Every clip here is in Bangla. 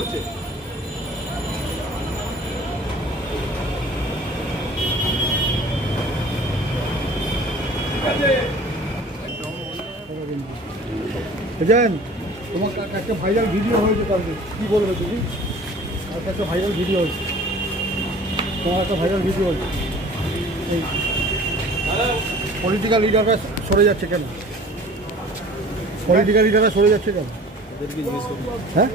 করছে। তোমার একটা ভাইরাল ভিডিও হয়েছে, কালকে কী বলবে তুমি? একটা ভাইরাল ভিডিও হয়েছে, তোমার একটা ভাইরাল ভিডিও হয়েছে, এই পলিটিক্যাল লিডাররা সরে যাচ্ছে কেন? পলিটিক্যাল লিডাররা সরে যাচ্ছে কেন? হ্যাঁ,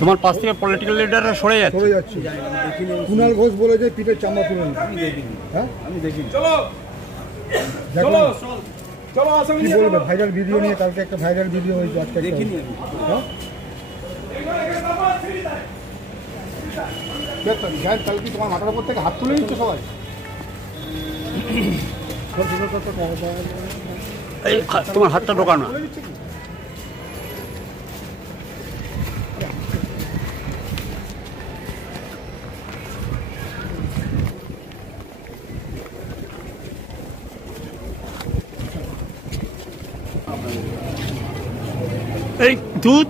তোমার পাশ থেকে পলিটিক্যাল লিডাররা সরে যাচ্ছে। কুণাল ঘোষ বলেছে পিঠের চামড়া তুলে নিতে। হ্যাঁ, আমি দেখিনি। চলো কি বলবে ভাইরাল ভিডিও নিয়ে? কালকে একটা ভাইরাল ভিডিও হয়েছে, আজকে দেখিনি। কালকে তোমার মাথার উপর থেকে হাত তুলে নিচ্ছে সবাই। তোমার হাতটা ঢোকানো। এই দুধ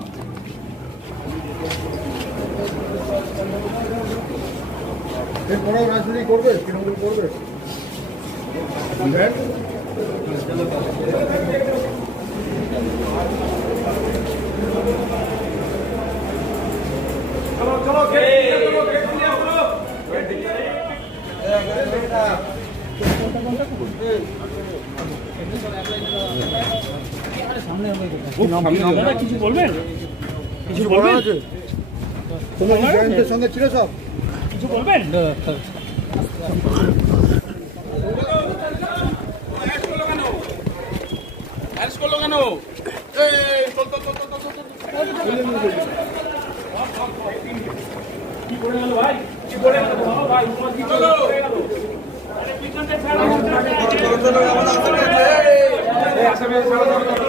এরপরেও রাজনীতি করবে, তৃণমূল করবে। কিছু বলবেন? কিছু বলার আছে? তোমার জয়েন্টের সঙ্গে ছিল সব? কিছু বলবেন? কি করে গেল ভাই? কি করে গেল ভাই? তোমার কি চলো? আরে পিছনটা ছাড়া। এই আসামে ছাড়া।